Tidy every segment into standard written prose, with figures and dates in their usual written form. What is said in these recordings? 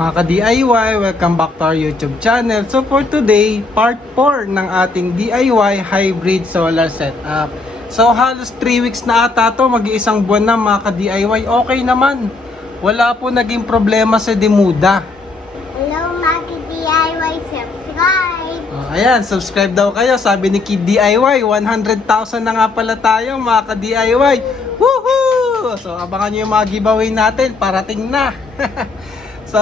Mga ka-DIY, welcome back to our YouTube channel. So for today, part 4 ng ating DIY hybrid solar setup. So halos 3 weeks na ata to, mag-iisang buwan na mga ka-DIY. Okay naman, wala po naging problema sa Demuda. Hello mga DIY, subscribe! Ayan, subscribe daw kayo. Sabi ni Kid DIY, 100,000 na nga pala tayo mga ka-DIY. Woohoo! So abangan nyo yung mga giveaway natin, parating na. So,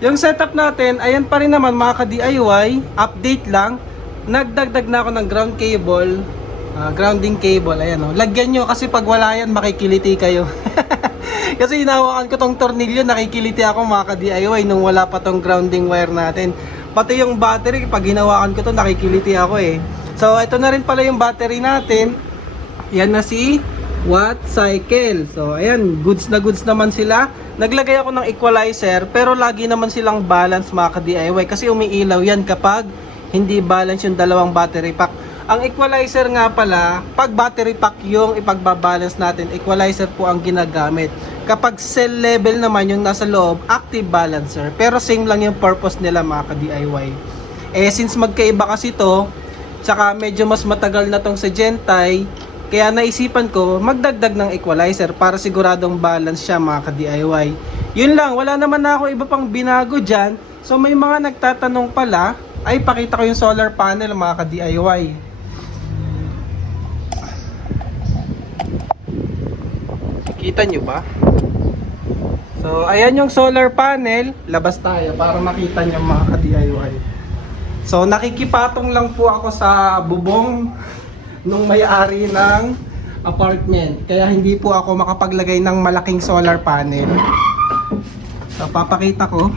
yung setup natin, ayan pa rin naman mga ka-DIY, update lang. Nagdagdag na ako ng ground cable, grounding cable, ayan o. Lagyan nyo kasi pag wala yan, makikiliti kayo. Kasi hinawakan ko tong tornilyo, nakikiliti ako mga ka-DIY nung wala pa tong grounding wire natin. Pati yung battery, pag hinawakan ko to, nakikiliti ako eh. So, ito na rin pala yung battery natin. Yan na si Watt Cycle. So, ayan, goods na goods naman sila. Naglagay ako ng equalizer, pero lagi naman silang balance mga ka-DIY kasi umiilaw yan kapag hindi balance yung dalawang battery pack. Ang equalizer nga pala, pag battery pack yung ipagbabalance natin, equalizer po ang ginagamit. Kapag cell level naman yung nasa loob, active balancer. Pero same lang yung purpose nila mga ka-DIY. Eh, since magkaiba kasi to, tsaka medyo mas matagal na tong sa Gentile, kaya naisipan ko magdagdag ng equalizer para siguradong balance siya mga ka-DIY. Yun lang, wala naman na ako iba pang binago dyan. So may mga nagtatanong pala, ay pakita ko yung solar panel mga ka-DIY. Kita nyo ba? So ayan yung solar panel, labas tayo para makita nyo mga ka-DIY. So nakikipatong lang po ako sa bubong nung may-ari ng apartment, kaya hindi po ako makapaglagay ng malaking solar panel. So papakita ko.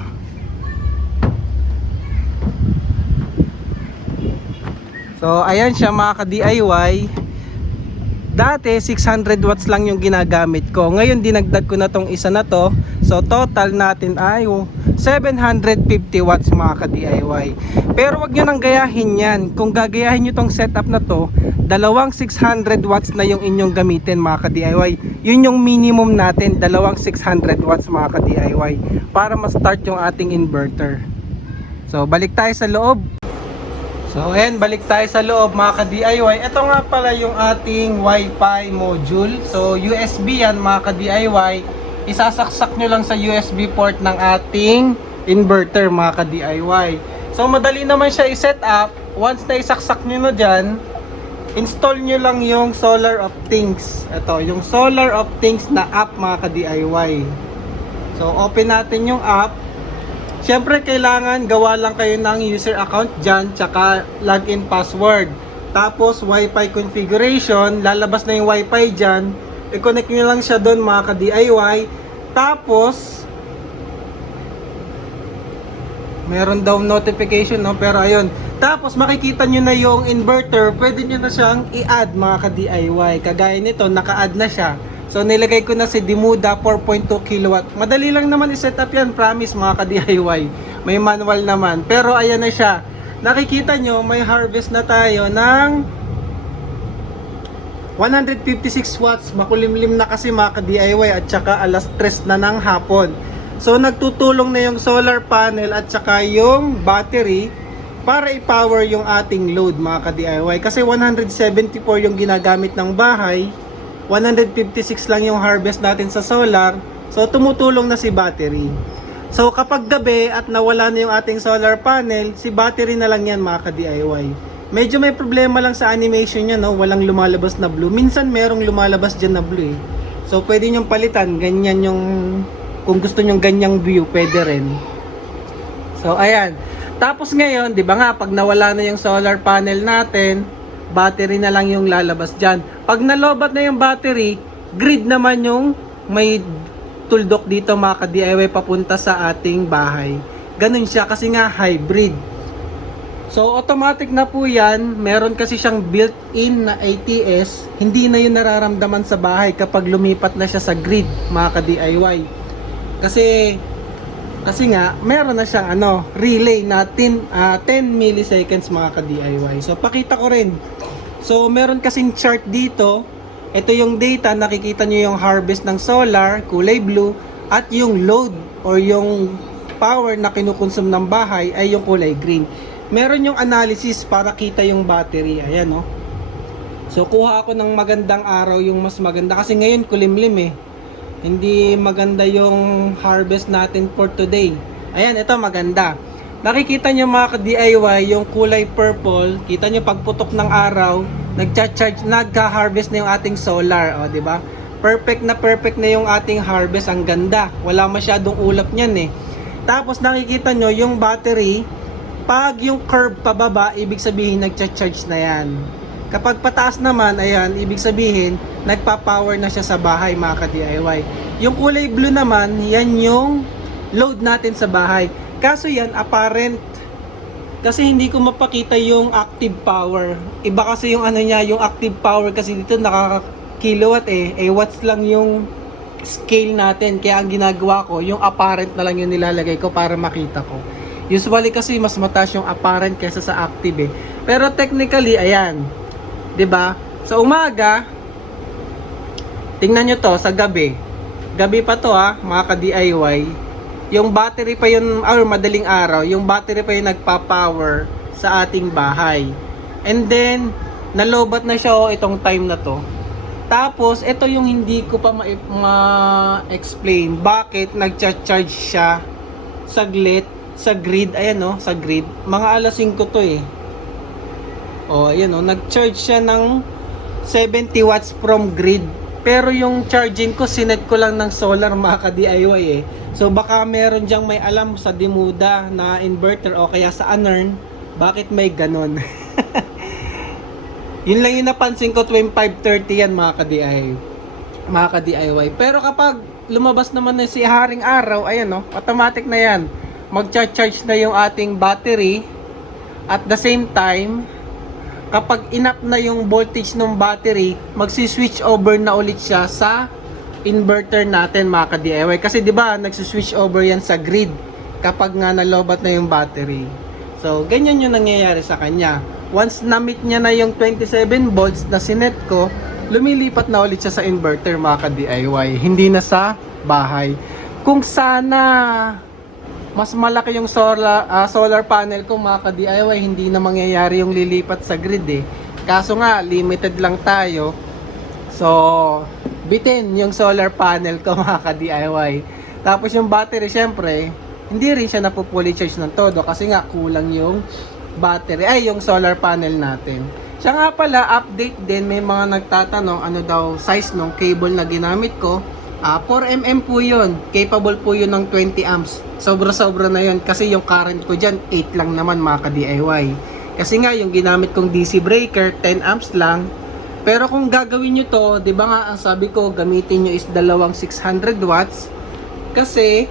So ayan siya mga ka-DIY. Dati 600 watts lang yung ginagamit ko, ngayon dinagdag ko na tong isa na to. So total natin ay 750 watts mga ka-DIY. Pero wag nyo nang gayahin yan. Kung gagayahin nyo tong setup na to, dalawang 600 watts na yung inyong gamitin mga ka-DIY. Yun yung minimum natin, dalawang 600 watts mga ka-DIY para ma-start yung ating inverter. So balik tayo sa loob. So ayan, balik tayo sa loob mga ka-DIY. Ito nga pala yung ating Wi-Fi module. So USB yan mga ka-DIY. Isasaksak nyo lang sa USB port ng ating inverter mga ka-DIY. So madali naman siya i-set up. Once na isaksak nyo na dyan, install nyo lang yung Solar of Things. Ito, yung Solar of Things na app mga ka-DIY. So open natin yung app. Siyempre kailangan gawa lang kayo ng user account dyan, tsaka login password. Tapos Wi-Fi configuration, lalabas na yung Wi-Fi dyan. I-connect nyo lang siya doon mga ka-DIY. Tapos meron daw notification, no? Pero ayun. Tapos makikita nyo na yung inverter. Pwede nyo na siyang i-add mga ka-DIY. Kagaya nito, naka-add na siya. So nilagay ko na si Demuda 4.2 kilowatt. Madali lang naman i-set up yan, promise mga ka-DIY. May manual naman. Pero ayan na siya. Nakikita nyo, may harvest na tayo ng 156 watts. Makulimlim na kasi mga ka-DIY at saka alas 3 na ng hapon. So nagtutulong na yung solar panel at saka yung battery para i-power yung ating load mga ka-DIY. Kasi 174 yung ginagamit ng bahay, 156 lang yung harvest natin sa solar. So tumutulong na si battery. So kapag gabi at nawala na yung ating solar panel, si battery na lang yan mga ka-DIY. Medyo may problema lang sa animation niya, no? Walang lumalabas na blue. Minsan merong lumalabas dyan na blue eh. So pwede nyong palitan, ganyan yung, kung gusto nyong ganyang view, pwede rin. So ayan. Tapos ngayon, di ba nga, pag nawala na yung solar panel natin, battery na lang yung lalabas dyan. Pag nalobat na yung battery, grid naman yung may tuldok dito mga ka-DIY papunta sa ating bahay. Ganun siya kasi nga hybrid. So automatic na po yan. Meron kasi siyang built-in na ATS. Hindi na yun nararamdaman sa bahay kapag lumipat na siya sa grid mga ka-DIY. Kasi nga, meron na siyang relay na 10 milliseconds mga ka-DIY. So pakita ko rin. So meron kasing chart dito. Ito yung data, nakikita nyo yung harvest ng solar, kulay blue, at yung load or yung power na kinukonsume ng bahay ay yung kulay green. Meron yung analysis para kita yung battery. Ayan, no? So, kuha ako ng magandang araw, yung mas maganda. Kasi ngayon, kulimlim eh. Hindi maganda yung harvest natin for today. Ayan, ito maganda. Nakikita nyo mga DIY, yung kulay purple. Kita nyo pagputok ng araw, nagcha-charge, nagka-harvest na yung ating solar. O, diba? Perfect na yung ating harvest. Ang ganda. Wala masyadong ulap nyan eh. Tapos nakikita nyo yung battery, pag yung curve pababa, ibig sabihin nagcha-charge na yan. Kapag pataas naman, ayan, ibig sabihin, nagpa-power na siya sa bahay mga ka-DIY. Yung kulay blue naman, yan yung load natin sa bahay. Kaso yan, apparent. Kasi hindi ko mapakita yung active power. Iba kasi yung ano niya, yung active power kasi dito nakaka-kilowatt eh. Watts lang yung scale natin. Kaya ang ginagawa ko, yung apparent na lang yung nilalagay ko para makita ko. Usually kasi mas mataas yung apparent kaysa sa active eh. Pero technically, ayan. 'Di ba? Sa umaga, tingnan nyo to sa gabi. Gabi pa to ha, mga ka-DIY. Yung battery pa yun, or madaling araw, yung battery pa yung nagpa-power sa ating bahay. And then, nalobat na siya itong time na to. Tapos, ito yung hindi ko pa ma-explain. Bakit nagcha-charge siya saglit sa grid? Ayan no, sa grid. Mga alas 5 to eh. O, ayan o, nag-charge siya ng 70 watts from grid. Pero yung charging ko, sinet ko lang ng solar mga ka-DIY eh. So, baka meron dyang may alam sa Dimuda na inverter o kaya sa Anern, bakit may ganon. Yun lang yung napansin ko, 2530 yan mga ka-DIY. Pero kapag lumabas naman na si Haring Araw, ayan no, automatic na yan. Mag-charge na yung ating battery. At the same time, kapag enough na yung voltage ng battery, magsi-switch over na ulit siya sa inverter natin mga ka-DIY. Kasi 'di ba, nagsi-switch over yan sa grid kapag nga nalobat na yung battery. So, ganyan yung nangyayari sa kanya. Once na-meet niya na yung 27 volts na sinet ko, lumilipat na ulit siya sa inverter mga ka-DIY. Hindi na sa bahay. Kung sana mas malaki yung solar panel ko mga ka-DIY, hindi na mangyayari yung lilipat sa grid eh. Kaso nga, limited lang tayo. So, bitin yung solar panel ko mga ka-DIY. Tapos yung battery, syempre, hindi rin siya napupully charge ng todo kasi nga kulang yung battery, yung solar panel natin. Siya nga pala, update din, may mga nagtatanong ano daw size ng cable na ginamit ko. 4mm po yun. Capable po yun ng 20 amps. Sobra-sobra na yun. Kasi yung current ko dyan, 8 lang naman mga ka-DIY. Kasi nga, yung ginamit kong DC breaker, 10 amps lang. Pero kung gagawin nyo to, di ba nga, ang sabi ko, gamitin nyo is dalawang 600 watts. Kasi,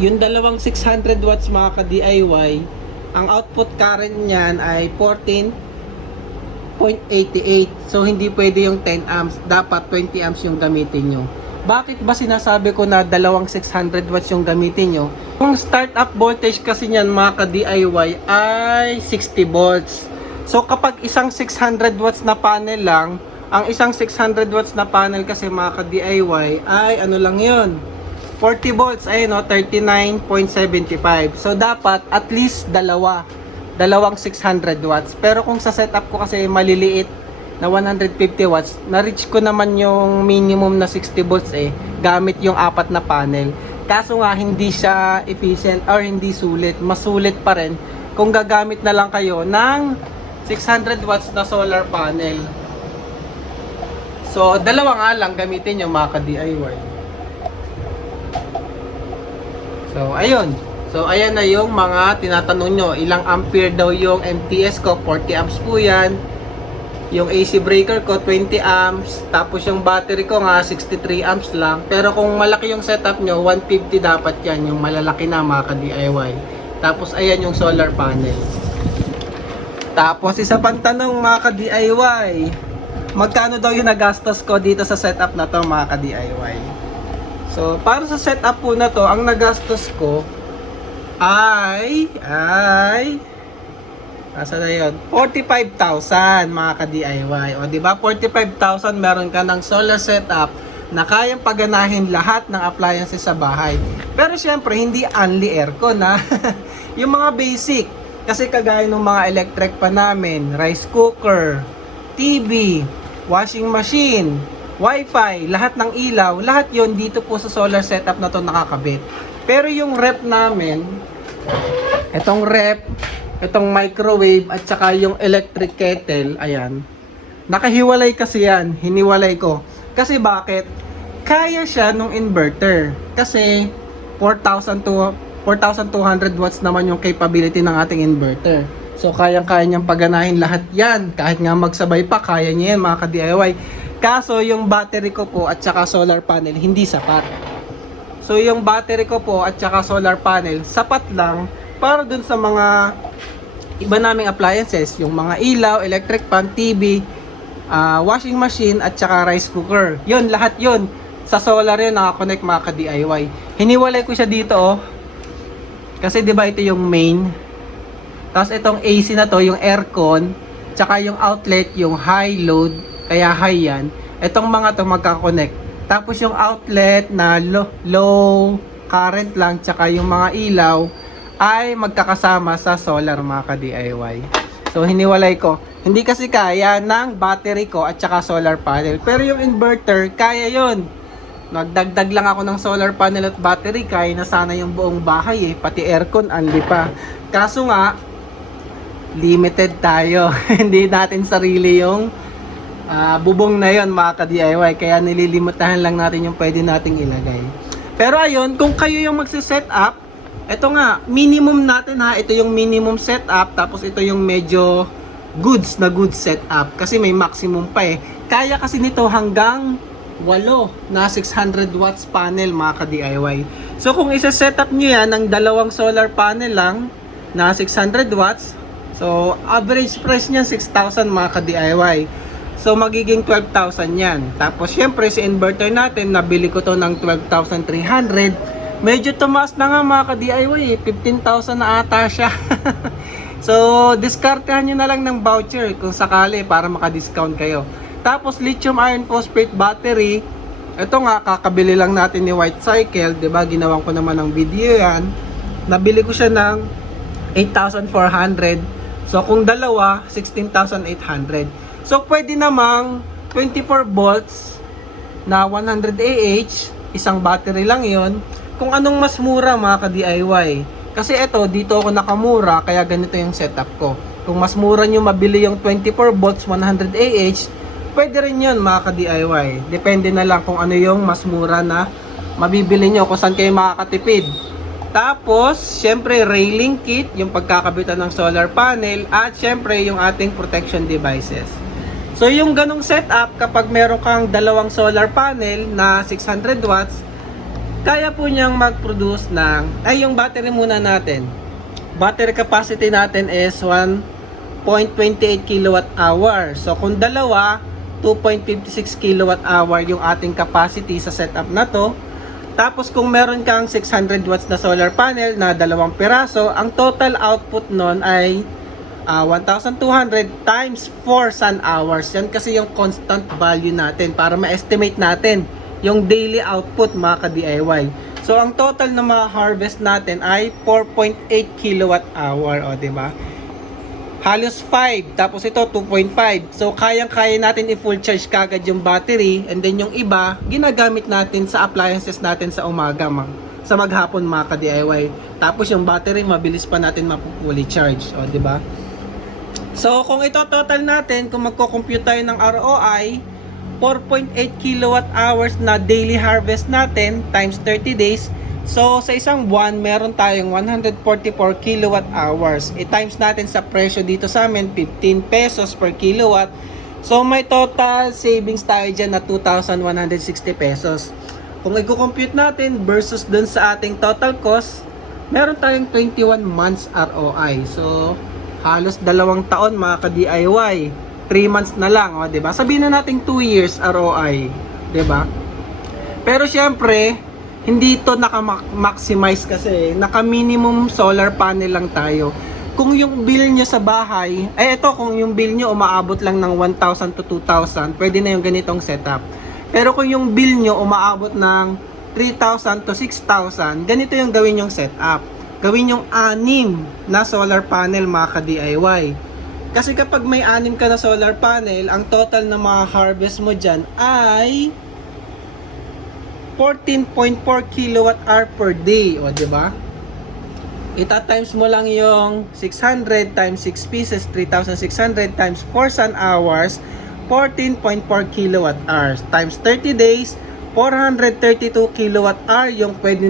yung dalawang 600 watts mga ka-DIY, ang output current niyan ay 14.88. So, hindi pwede yung 10 amps. Dapat 20 amps yung gamitin nyo. Bakit ba sinasabi ko na dalawang 600 watts yung gamitin nyo? Kung startup voltage kasi niyan mga ka-DIY ay 60 volts. So kapag isang 600 watts na panel lang, ang isang 600 watts na panel kasi mga ka-DIY ay ano lang yun, 40 volts, ayun no, 39.75. So dapat at least dalawang 600 watts. Pero kung sa setup ko kasi maliliit na 150 watts, na-reach ko naman yung minimum na 60 volts gamit yung 4 na panel. Kaso nga hindi siya efficient or hindi sulit. Masulit pa rin kung gagamit na lang kayo ng 600 watts na solar panel. So, dalawa nga lang gamitin yung mga ka-DIY. So, ayun. So, ayan na yung mga tinatanong nyo. Ilang ampere daw yung MTS ko? 40 amps po yan. Yung AC breaker ko 20 amps, tapos yung battery ko nga 63 amps lang. Pero kung malaki yung setup nyo, 150 dapat yan, yung malalaki na mga ka-DIY. Tapos ayan yung solar panel. Tapos isa pang tanong mga ka-DIY, magkano daw yung nagastos ko dito sa setup na to mga ka-DIY? So para sa setup po na to, ang nagastos ko ay asa na yun? 45,000 mga ka-DIY. O diba 45,000 meron ka ng solar setup, na kayang paganahin lahat ng appliances sa bahay. Pero syempre, hindi only aircon na yung mga basic. Kasi kagaya ng mga electric pa namin, rice cooker, TV, washing machine, wifi, lahat ng ilaw, lahat yon dito po sa solar setup na to nakakabit. Pero yung rep namin, itong microwave at saka yung electric kettle, ayan, nakahiwalay kasi yan, hiniwalay ko. Kasi bakit? Kaya siya nung inverter. Kasi 4,200 watts naman yung capability ng ating inverter. So kayang-kaya niyang paganahin lahat yan. Kahit nga magsabay pa, kaya niya yan mga ka-DIY. Kaso yung battery ko po at saka solar panel hindi sapat. So yung battery ko po at saka solar panel sapat lang para dun sa mga iba naming appliances, yung mga ilaw, electric fan, TV, washing machine at saka rice cooker. Yun, lahat yun. Sa solar yun, nakakonect mga ka-DIY. Hiniwalay ko siya dito, oh. Kasi di ba ito yung main. Tapos itong AC na to, yung aircon. Tsaka yung outlet, yung high load. Kaya high yan. Itong mga to magkakonect. Tapos yung outlet na low current lang. Tsaka yung mga ilaw ay magkakasama sa solar mga ka-DIY. So hiniwalay ko. Hindi kasi kaya ng battery ko at saka solar panel. Pero yung inverter, kaya yon. Nagdagdag lang ako ng solar panel at battery. Kaya na sana yung buong bahay eh. Pati aircon, anli pa. Kaso nga, limited tayo. Hindi natin sarili yung bubong na yon mga ka-DIY. Kaya nililimitahan lang natin yung pwede nating ilagay. Pero ayun, kung kayo yung magsiset up, ito nga, minimum natin ha. Ito yung minimum setup. Tapos ito yung medyo goods setup. Kasi may maximum pa eh. Kaya kasi nito hanggang 8 na 600 watts panel mga ka-DIY. So kung isa-setup nyo yan ng dalawang solar panel lang na 600 watts, so average price niyan 6,000 mga ka-DIY. So magiging 12,000 yan. Tapos syempre si inverter natin, nabili ko to ng 12,300. Medyo tumaas na nga mga ka-DIY eh. 15,000 na ata siya. So diskartehan nyo na lang ng voucher kung sakali para maka-discount kayo. Tapos lithium iron phosphate battery, ito nga kakabili lang natin ni White Cycle, 'di ba? Ginawan ko naman ng video 'yan. Nabili ko siya ng 8,400. So kung dalawa, 16,800. So pwede namang 24 volts na 100 Ah, isang battery lang 'yon. Kung anong mas mura mga ka-DIY. Kasi ito, dito ako nakamura, kaya ganito yung setup ko. Kung mas mura nyo mabili yung 24 volts 100 Ah, pwede rin yun mga ka-DIY. Depende na lang kung ano yung mas mura na mabibili nyo, kung saan kayo makakatipid. Tapos, syempre railing kit, yung pagkakabitan ng solar panel, at syempre yung ating protection devices. So yung ganong setup, kapag meron kang dalawang solar panel na 600 watts, kaya po niyang mag-produce ng, yung battery muna natin. Battery capacity natin is 1.28 kWh. So kung dalawa, 2.56 kWh yung ating capacity sa setup na to. Tapos kung meron kang 600 watts na solar panel na dalawang piraso, ang total output nun ay 1,200 times 4 sun hours. Yan kasi yung constant value natin para ma-estimate natin yung daily output mga ka-DIY. So ang total na ma-harvest natin ay 4.8 kWh, o diba? Halos 5, tapos ito 2.5. So kayang-kaya natin i-full charge kagad yung battery, and then yung iba ginagamit natin sa appliances natin sa umaga, sa maghapon mga ka-DIY. Tapos yung battery mabilis pa natin mapu-fully charge, o di ba? So kung ito total natin, kung magko-compute tayo ng ROI, 4.8 kWh na daily harvest natin times 30 days. So, sa isang buwan, meron tayong 144 kWh. I-times natin sa presyo dito sa amin, 15 pesos per kilowatt. So, may total savings tayo dyan na 2,160 pesos. Kung i-compute natin versus dun sa ating total cost, meron tayong 21 months ROI. So, halos 2 taon mga ka-DIY. 3 months na lang, o, diba? Sabihin na natin 2 years ROI, diba? Pero syempre, hindi ito naka-maximize kasi naka-minimum solar panel lang tayo. Kung yung bill nyo sa bahay, kung yung bill nyo umaabot lang ng 1,000 to 2,000, pwede na yung ganitong setup. Pero kung yung bill nyo umaabot ng 3,000 to 6,000, ganito yung gawin yung setup. Gawin yung 6 na solar panel mga ka-DIY. Kasi kapag may 6 ka na solar panel, ang total na ma-harvest mo dyan ay 14.4 kWh per day. O, diba? Ita-times mo lang yung 600 times 6 pieces, 3,600 times 4 sun hours, 14.4 kWh. Times 30 days, 432 kWh yung pwede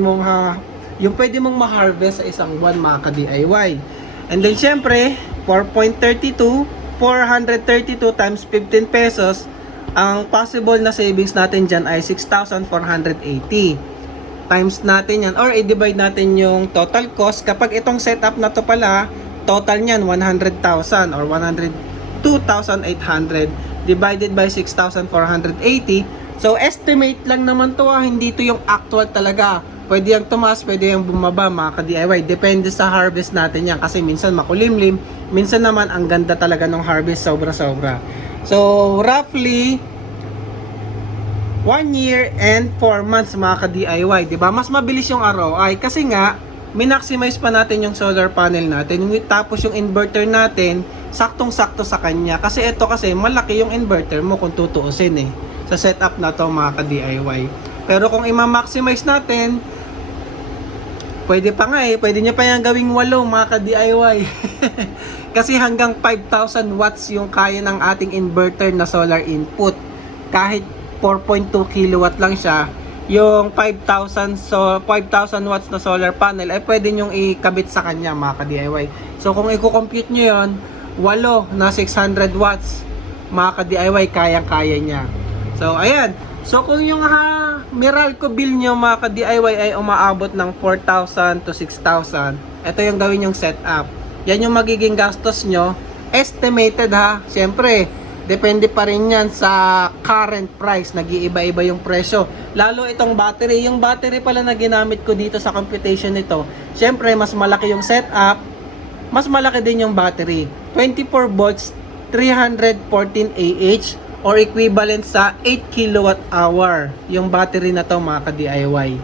mong ma-harvest sa isang buwan mga ka-DIY. And then syempre, 4.32, 432 times 15 pesos, ang possible na savings natin dyan ay 6,480. Times natin yan, or i-divide natin yung total cost. Kapag itong setup na to pala, total nyan 100,000 or 102,800 divided by 6,480. So, estimate lang naman to hindi to yung actual talaga. Pwede yung tumaas, pwede yung bumaba mga ka-DIY. Depende sa harvest natin yan. Kasi minsan makulimlim, minsan naman ang ganda talaga ng harvest, sobra-sobra. So, roughly 1 year and 4 months mga ka-DIY. Diba? Mas mabilis yung ROI kasi nga, minaximize pa natin yung solar panel natin. Tapos yung inverter natin, saktong-sakto sa kanya. Kasi ito kasi, malaki yung inverter mo kung tutuusin sa setup na to mga ka-DIY. Pero kung ima-maximize natin, pwede pa nga pwede nyo pa yung gawing 8 mga ka-DIY. Kasi hanggang 5,000 watts yung kaya ng ating inverter na solar input. Kahit 4.2 kilowatt lang siya, yung 5,000 watts na solar panel ay pwede nyong ikabit sa kanya mga ka-DIY. So kung i-compute nyo yon, 8 na 600 watts mga ka-DIY, kayang-kaya niya. So ayan. So kung yung Meralco bill nyo mga ka-DIY ay umaabot ng 4,000 to 6,000, ito yung gawin yung setup. Yan yung magiging gastos nyo. Estimated Siyempre, depende pa rin yan sa current price. Nag-iiba-iba yung presyo. Lalo itong battery. Yung battery pala na ginamit ko dito sa computation nito. Siyempre, mas malaki yung setup. Mas malaki din yung battery. 24 volts, 314 Ah or equivalent sa 8 kWh yung battery na to mga ka-DIY.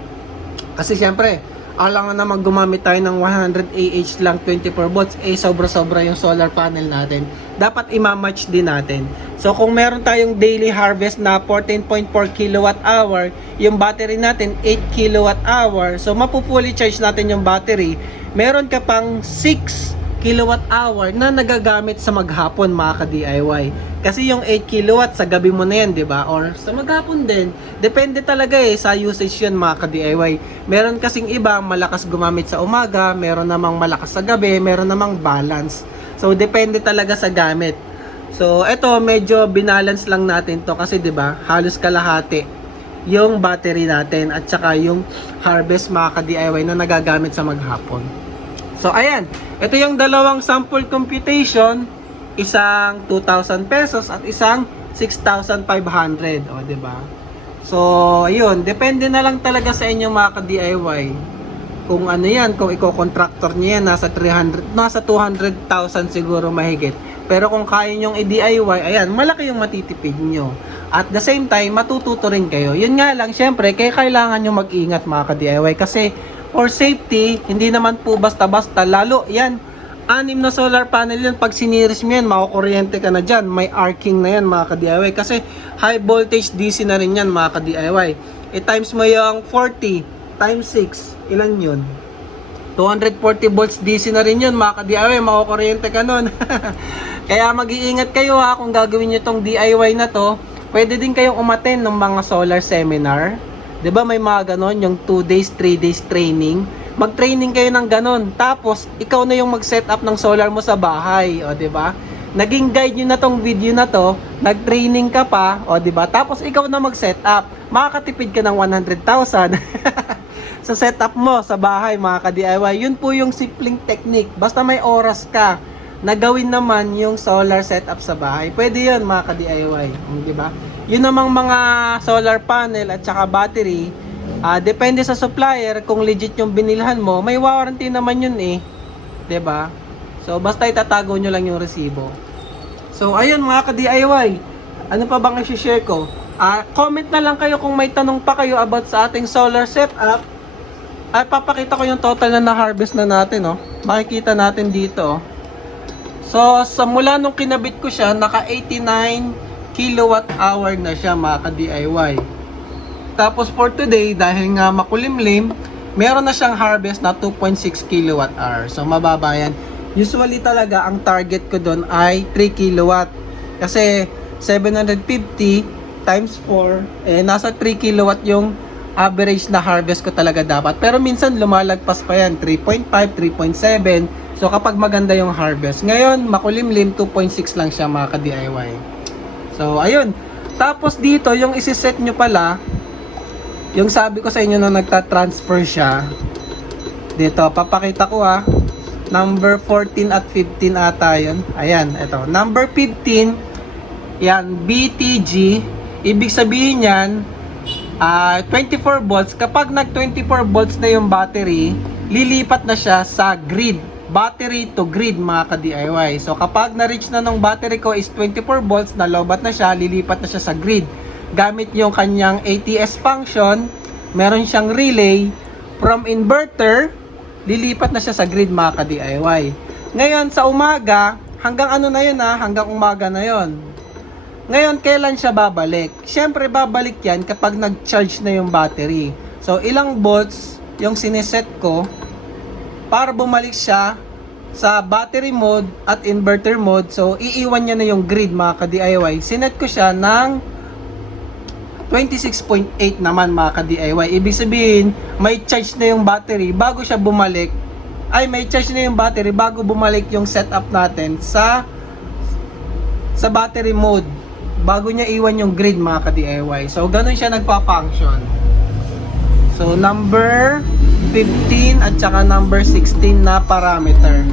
Kasi siyempre, alangan naman gumamit tayo ng 100 Ah lang, 24 volts, sobra-sobra yung solar panel natin. Dapat ima-match din natin. So kung meron tayong daily harvest na 14.4 kWh, yung battery natin 8 kWh, so mapu-fully charge natin yung battery. Meron ka pang 6 kWh na nagagamit sa maghapon mga ka-DIY. Kasi yung 8 kW sa gabi mo na yan, di ba? Or sa maghapon din. Depende talaga sa usage yun mga ka-DIY. Meron kasing iba malakas gumamit sa umaga, meron namang malakas sa gabi, meron namang balance. So depende talaga sa gamit. So eto medyo binalance lang natin to kasi di ba halos kalahati yung battery natin at saka yung harvest mga ka-DIY na nagagamit sa maghapon. So ayan, ito yung dalawang sample computation, isang 2,000 pesos at isang 6,500, o di ba? So ayun, depende na lang talaga sa inyo mga ka-DIY. Kung ano yan, kung i-contractor niyo yan, nasa 200,000 siguro mahigit. Pero kung kaya nyong i-DIY, ayan, malaki yung matitipid nyo. At the same time, matututo rin kayo. Yun nga lang, syempre, kaya kailangan nyo mag-ingat mga ka-DIY. Kasi for safety, hindi naman po basta-basta. Lalo, yan, 6 na solar panel yan. Pag siniris mo yan, makukuryente ka na dyan. May arcing na yan mga ka-DIY. Kasi high voltage DC na rin yan mga ka-DIY. I-times mo yung 40 times 6. Ilan yun? 240 volts DC na rin yun mga ka-DIY. Makukuryente ka nun. Kaya mag-iingat kayo kung gagawin nyo tong DIY na to. Pwede din kayong umattend ng mga solar seminar. 'Di ba may mga ganon, yung 2 days, 3 days training. Mag-training kayo ng ganon. Tapos ikaw na yung mag-set up ng solar mo sa bahay, o 'di ba? Naging guide niyo na tong video na to, nag-training ka pa, o 'di ba? Tapos ikaw na mag-set up. Makakatipid ka ng 100,000 sa setup mo sa bahay mga ka-DIY. Yun po yung simpleng technique. Basta may oras ka na gawin naman yung solar setup sa bahay. Pwede yun mga ka-DIY, di ba? Yun namang mga solar panel at saka battery, depende sa supplier kung legit yung binilhan mo, may warranty naman yun di ba? So basta itatago nyo lang yung resibo. So ayun mga ka-DIY, ano pa bang i-share ko? Comment na lang kayo kung may tanong pa kayo about sa ating solar setup. Ay papakita ko yung total na na-harvest na natin, oh. Makikita natin dito, oh. So, sa mula nung kinabit ko siya, naka 89 kilowatt hour na siya, mga ka-DIY. Tapos for today, dahil nga makulimlim, meron na siyang harvest na 2.6 kilowatt hour. So, mababa yan. Usually talaga, ang target ko doon ay 3 kilowatt. Kasi, 750 times 4, nasa 3 kilowatt yung average na harvest ko talaga dapat. Pero minsan lumalagpas pa yan, 3.5, 3.7. So kapag maganda yung harvest. Ngayon, makulimlim, 2.6 lang siya, mga ka-DIY. So ayun. Tapos dito, yung isi-set nyo pala, yung sabi ko sa inyo na nagta-transfer siya. Dito, papakita ko number 14 at 15 ata yun. Ayan, ito. Number 15, yan, BTG. Ibig sabihin yan, 24 volts. Kapag nag 24 volts na yung battery, lilipat na siya sa grid. Battery to grid, mga ka-DIY. So kapag na-reach na nung battery ko is 24 volts, nalobat na siya, lilipat na siya sa grid. Gamit yung kanyang ATS function, meron siyang relay. From inverter, lilipat na siya sa grid, mga ka-DIY. Ngayon, sa umaga, hanggang ano na yun hanggang umaga na yun. Ngayon, kailan siya babalik? Siyempre, babalik yan kapag nag-charge na yung battery. So, ilang volts yung sineset ko para bumalik siya sa battery mode at inverter mode. So, iiwan niya na yung grid, mga ka-DIY. Sinet ko siya ng 26.8 naman, mga ka-DIY. Ibig sabihin, may charge na yung battery bago siya bumalik. May charge na yung battery bago bumalik yung setup natin sa battery mode. Bago niya iwan yung grid, mga ka-DIY. So, ganun siya nagpa-function. So, number 15 at saka number 16 na parameter.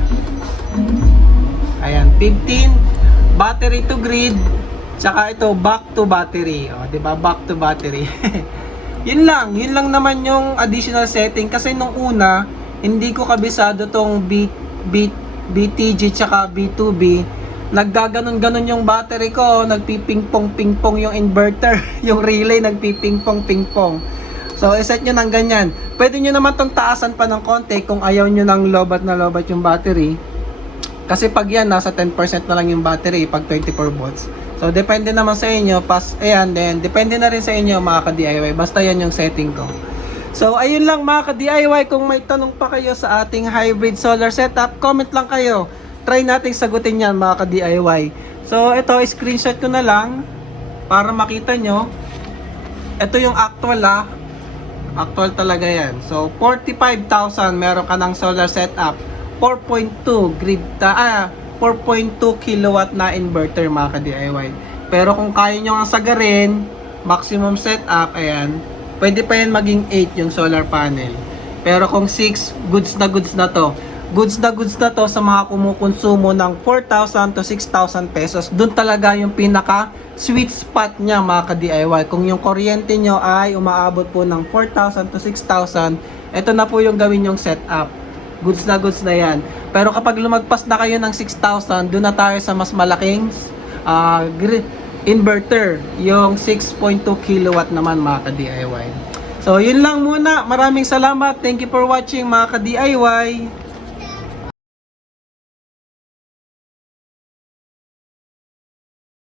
Ayan, 15 battery to grid, tsaka ito back to battery. O, diba? Back to battery. Yun lang naman yung additional setting. Kasi nung una, hindi ko kabisado tong BTG tsaka B2B. Naggaganon-ganon yung battery ko, nagpipingpong-pingpong yung inverter, yung relay nagpipingpong-pingpong. So, iset nyo ng ganyan. Pwede nyo naman tong taasan pa ng konti kung ayaw nyo ng lobat na lobat yung battery. Kasi pag yan, nasa 10% na lang yung battery pag 24 volts. So, depende naman sa inyo. Depende na rin sa inyo, mga ka-DIY. Basta yan yung setting ko. So, ayun lang, mga ka-DIY. Kung may tanong pa kayo sa ating hybrid solar setup, comment lang kayo. Try nating sagutin yan, mga ka-DIY. So, ito, screenshot ko na lang para makita nyo. Ito yung actual Actual talaga yan. So, 45,000 meron ka ng solar setup. 4.2 kilowatt na inverter, mga ka-DIY. Pero kung kaya nyo ang sagarin, maximum setup, ayan, pwede pa yan maging 8 yung solar panel. Pero kung 6, goods na to. Goods na to sa mga kumukonsumo ng 4,000 to 6,000 pesos. Doon talaga yung pinaka sweet spot niya, mga ka-DIY. Kung yung kuryente nyo ay umaabot po ng 4,000 to 6,000, ito na po yung gawin yung setup. Goods na yan. Pero kapag lumagpas na kayo ng 6,000, doon na tayo sa mas malaking inverter. Yung 6.2 kilowatt naman, mga ka-DIY. So, yun lang muna. Maraming salamat. Thank you for watching, mga ka-DIY.